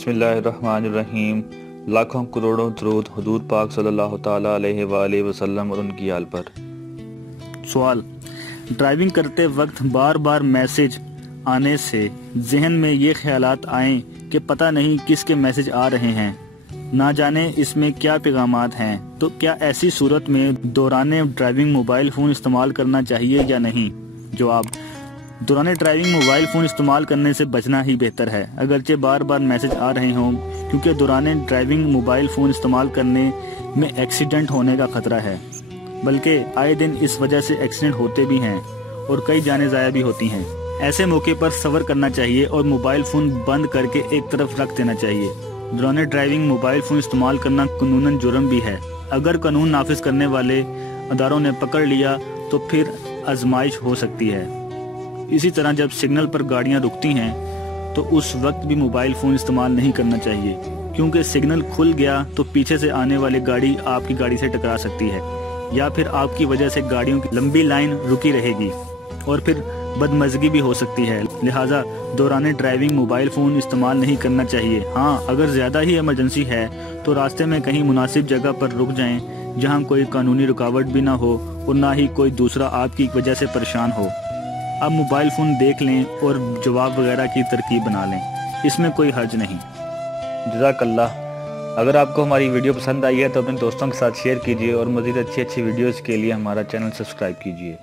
बिस्मिल्लाहिर्रहमानिर्रहीम। लाखों करोड़ों दरूद हुजूर पाक सल्लल्लाहु ताला अलैहि वालैहि वसल्लम और उनकी आल पर। सवाल, ड्राइविंग करते वक्त बार बार मैसेज आने से जहन में ये ख्यालात आए कि पता नहीं किसके मैसेज आ रहे हैं, ना जाने इसमें क्या पैगामात हैं, तो क्या ऐसी सूरत में दौरान ड्राइविंग मोबाइल फ़ोन इस्तेमाल करना चाहिए या नहीं? जवाब, दौरान ड्राइविंग मोबाइल फ़ोन इस्तेमाल करने से बचना ही बेहतर है, अगरचे बार बार मैसेज आ रहे हों, क्योंकि दौरान ड्राइविंग मोबाइल फ़ोन इस्तेमाल करने में एक्सीडेंट होने का खतरा है, बल्कि आए दिन इस वजह से एक्सीडेंट होते भी हैं और कई जानें ज़ाया भी होती हैं। ऐसे मौके पर सब्र करना चाहिए और मोबाइल फ़ोन बंद करके एक तरफ रख देना चाहिए। दौरान ड्राइविंग मोबाइल फ़ोन इस्तेमाल करना कानूनन जुर्म भी है। अगर कानून नाफिज करने वाले अदारों ने पकड़ लिया तो फिर आजमाइश हो सकती है। इसी तरह जब सिग्नल पर गाड़ियां रुकती हैं तो उस वक्त भी मोबाइल फ़ोन इस्तेमाल नहीं करना चाहिए, क्योंकि सिग्नल खुल गया तो पीछे से आने वाली गाड़ी आपकी गाड़ी से टकरा सकती है, या फिर आपकी वजह से गाड़ियों की लंबी लाइन रुकी रहेगी और फिर बदमज़गी भी हो सकती है। लिहाजा दौरान ड्राइविंग मोबाइल फ़ोन इस्तेमाल नहीं करना चाहिए। हाँ, अगर ज़्यादा ही इमरजेंसी है तो रास्ते में कहीं मुनासिब जगह पर रुक जाएं, जहां कोई कानूनी रुकावट भी ना हो और ना ही कोई दूसरा आपकी वजह से परेशान हो। अब मोबाइल फ़ोन देख लें और जवाब वगैरह की तरकीब बना लें, इसमें कोई हर्ज नहीं। जज़ाकल्लाह। अगर आपको हमारी वीडियो पसंद आई है तो अपने दोस्तों के साथ शेयर कीजिए और मज़ीद अच्छी वीडियोज़ के लिए हमारा चैनल सब्सक्राइब कीजिए।